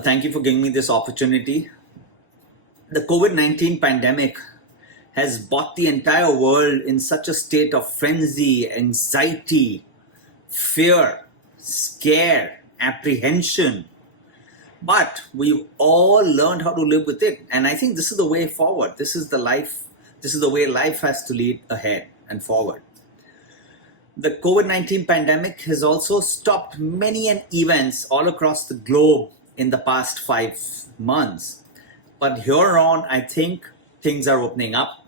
Thank you for giving me this opportunity. The COVID-19 pandemic has brought the entire world in such a state of frenzy, anxiety, fear, scare, apprehension. But we've all learned how to live with it. And I think this is the way forward. This is the way life has to lead ahead and forward. The COVID-19 pandemic has also stopped many events all across the globe in the past 5 months. But here on, I think things are opening up.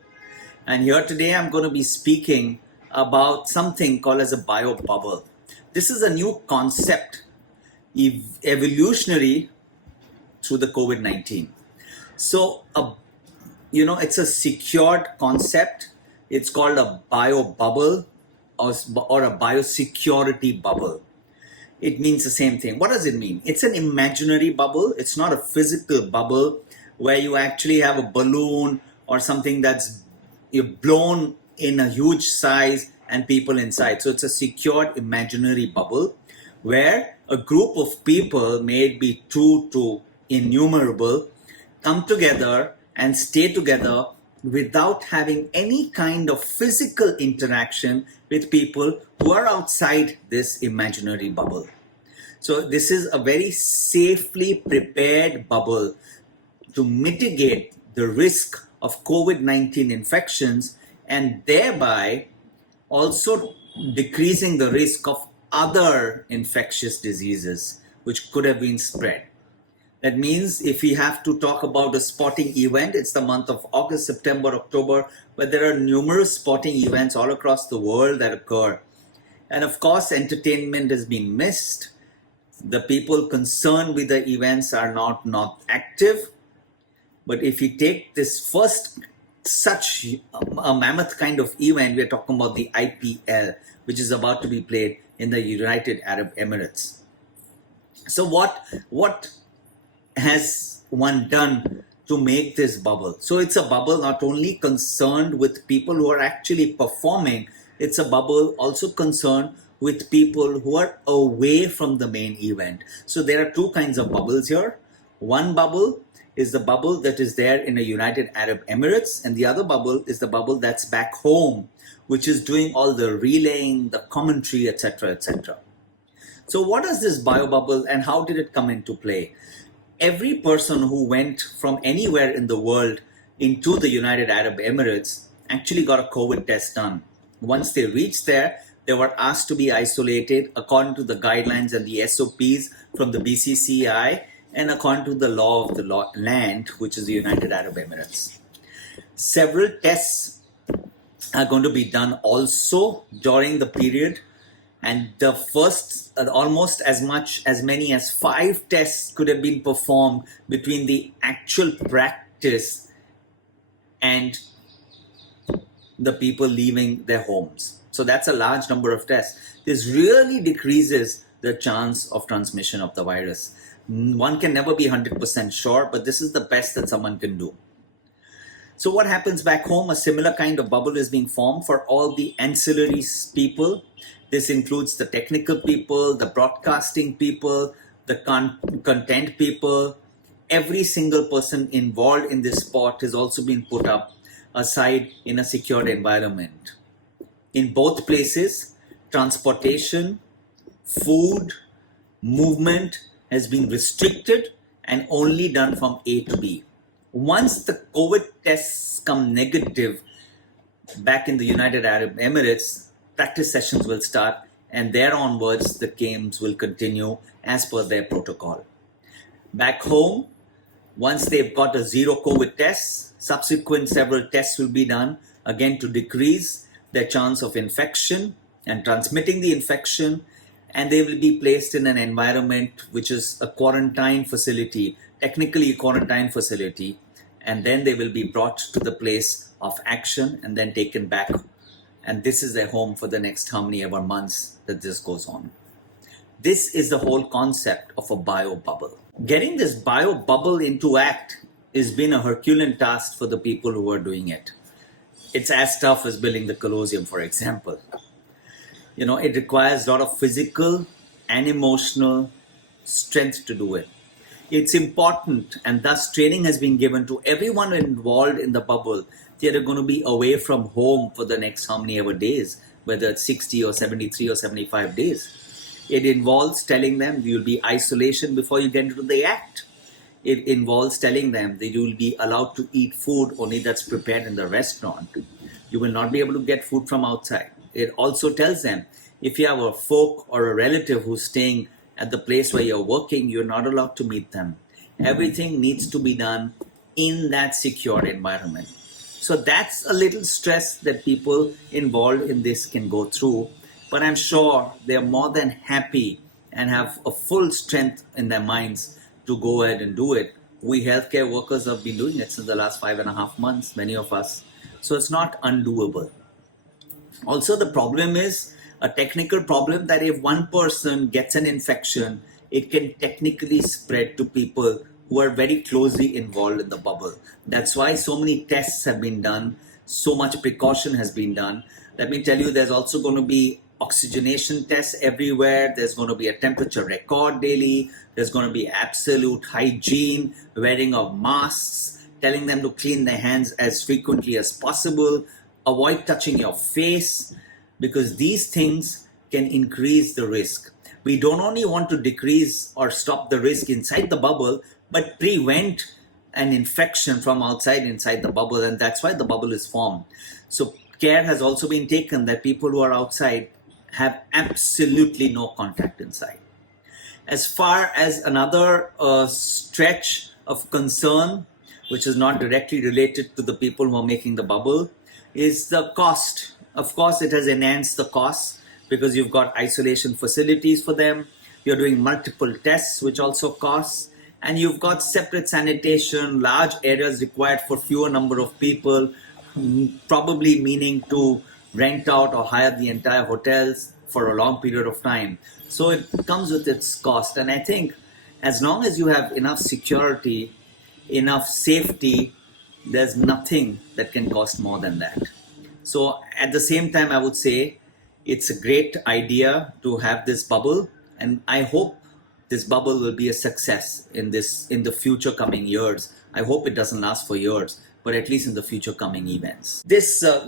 And here today, I'm going to be speaking about something called as a bio bubble. This is a new concept, evolutionary through the COVID-19. So, it's a secured concept. It's called a bio bubble or a biosecurity bubble. It means the same thing. What does it mean? It's an imaginary bubble. It's not a physical bubble where you actually have a balloon or something that's blown in a huge size and people inside. So it's a secured imaginary bubble where a group of people, may it be 2 to innumerable, come together and stay together without having any kind of physical interaction with people who are outside this imaginary bubble. So this is a very safely prepared bubble to mitigate the risk of COVID-19 infections and thereby also decreasing the risk of other infectious diseases which could have been spread. That means if we have to talk about a sporting event, it's the month of August, September, October, where there are numerous sporting events all across the world that occur. And of course, entertainment has been missed. The people concerned with the events are not active. But if you take this first such a mammoth kind of event, we're talking about the IPL, which is about to be played in the United Arab Emirates. So what has one done to make this bubble? So it's a bubble not only concerned with people who are actually performing, it's a bubble also concerned with people who are away from the main event. So there are two kinds of bubbles here. One bubble is the bubble that is there in the United Arab Emirates, and the other bubble is the bubble that's back home, which is doing all the relaying, the commentary, etc., etc. So what is this bio bubble and how did it come into play? Every person who went from anywhere in the world into the United Arab Emirates actually got a COVID test done. Once they reached there, they were asked to be isolated according to the guidelines and the SOPs from the BCCI and according to the law of the land, which is the United Arab Emirates. Several tests are going to be done also during the period. And the first, almost as many as 5 tests could have been performed between the actual practice and the people leaving their homes. So that's a large number of tests. This really decreases the chance of transmission of the virus. One can never be 100% sure, but this is the best that someone can do. So what happens back home? A similar kind of bubble is being formed for all the ancillary people. This includes the technical people, the broadcasting people, the content people. Every single person involved in this sport has also been put up aside in a secured environment. In both places, transportation, food, movement has been restricted and only done from A to B. Once the COVID tests come negative back in the United Arab Emirates, practice sessions will start and there onwards the games will continue as per their protocol. Back home, once they've got a zero COVID test, subsequent several tests will be done again to decrease their chance of infection and transmitting the infection, and they will be placed in an environment which is a quarantine facility, technically a quarantine facility, and then they will be brought to the place of action and then taken back. And this is their home for the next how many ever months that this goes on. This is the whole concept of a bio bubble. Getting this bio bubble into act has been a Herculean task for the people who are doing it. It's as tough as building the Colosseum, for example. It requires a lot of physical and emotional strength to do it. It's important, and thus training has been given to everyone involved in the bubble. They are going to be away from home for the next how many ever days, whether it's 60 or 73 or 75 days. It involves telling them you will be isolation before you get into the act. It involves telling them that you will be allowed to eat food only that's prepared in the restaurant. You will not be able to get food from outside. It also tells them if you have a folk or a relative who's staying at the place where you're working, you're not allowed to meet them. Everything needs to be done in that secure environment. So that's a little stress that people involved in this can go through. But I'm sure they're more than happy and have a full strength in their minds to go ahead and do it. We healthcare workers have been doing it since the last 5.5 months, many of us. So it's not undoable. Also, the problem is a technical problem that if one person gets an infection, it can technically spread to people who are very closely involved in the bubble. That's why so many tests have been done, so much precaution has been done. Let me tell you, there's also going to be oxygenation tests everywhere. There's going to be a temperature record daily. There's going to be absolute hygiene, wearing of masks, telling them to clean their hands as frequently as possible, avoid touching your face, because these things can increase the risk. We don't only want to decrease or stop the risk inside the bubble, but prevent an infection from outside inside the bubble, and that's why the bubble is formed. So care has also been taken that people who are outside have absolutely no contact inside. As far as another stretch of concern, which is not directly related to the people who are making the bubble, is the cost. Of course, it has enhanced the cost because you've got isolation facilities for them. You're doing multiple tests, which also costs. And you've got separate sanitation, large areas required for fewer number of people, probably meaning to rent out or hire the entire hotels for a long period of time. So it comes with its cost. And I think as long as you have enough security, enough safety, there's nothing that can cost more than that. So at the same time, I would say it's a great idea to have this bubble, and I hope this bubble will be a success in the future coming years. I hope it doesn't last for years, but at least in the future coming events.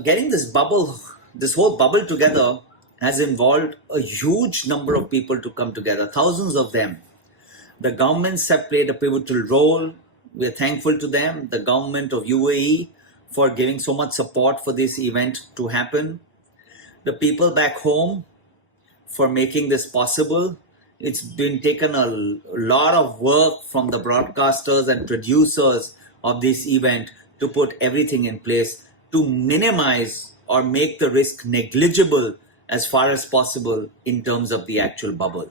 Getting this whole bubble together has involved a huge number of people to come together, thousands of them. The governments have played a pivotal role. We're thankful to them, the government of UAE, for giving so much support for this event to happen. The people back home for making this possible. It's been taken a lot of work from the broadcasters and producers of this event to put everything in place to minimize or make the risk negligible as far as possible in terms of the actual bubble.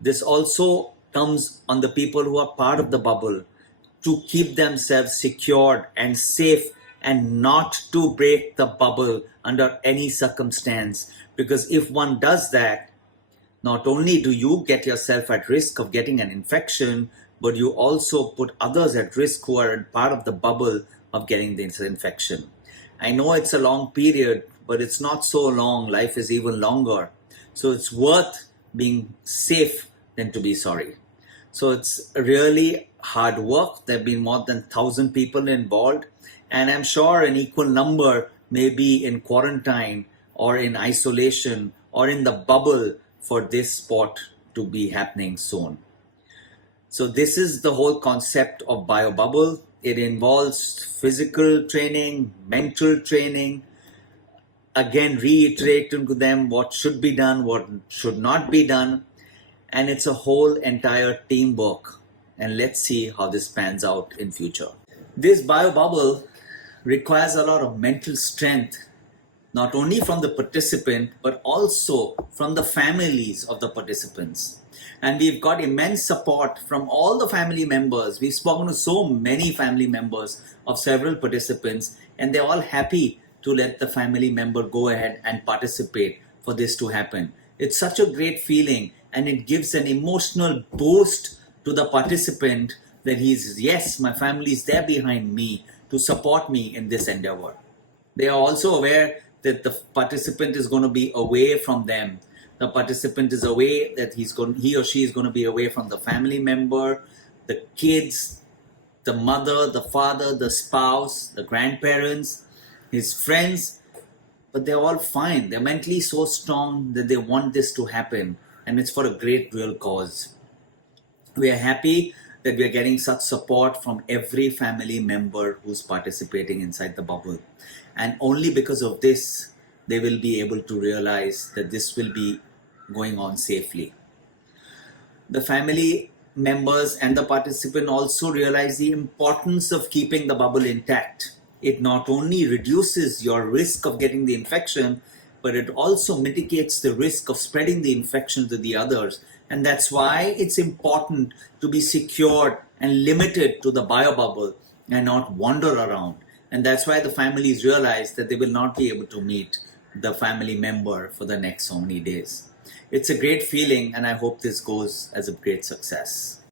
This also comes on the people who are part of the bubble to keep themselves secured and safe and not to break the bubble under any circumstance. Because if one does that, not only do you get yourself at risk of getting an infection, but you also put others at risk who are part of the bubble of getting this infection. I know it's a long period, but it's not so long. Life is even longer. So it's worth being safe than to be sorry. So it's really hard work. There have been more than 1,000 people involved, and I'm sure an equal number may be in quarantine or in isolation or in the bubble for this sport to be happening soon. So this is the whole concept of biobubble. It involves physical training, mental training, again reiterating to them what should be done, what should not be done, and it's a whole entire teamwork. And let's see how this pans out in future. This biobubble requires a lot of mental strength, not only from the participant, but also from the families of the participants. And we've got immense support from all the family members. We've spoken to so many family members of several participants, and they're all happy to let the family member go ahead and participate for this to happen. It's such a great feeling, and it gives an emotional boost to the participant that yes, my family is there behind me to support me in this endeavor. They are also aware that the participant is going to be away from them. The participant is aware that he or she is going to be away from the family member. the kids, the mother, the father, the spouse, the grandparents, his friends, but they're all fine. They're mentally so strong that they want this to happen, and it's for a great, real cause. We are happy that we are getting such support from every family member who's participating inside the bubble. And only because of this, they will be able to realize that this will be going on safely. The family members and the participant also realize the importance of keeping the bubble intact. It not only reduces your risk of getting the infection, but it also mitigates the risk of spreading the infection to the others. And that's why it's important to be secured and limited to the biobubble and not wander around. And that's why the families realize that they will not be able to meet the family member for the next so many days. It's a great feeling, and I hope this goes as a great success.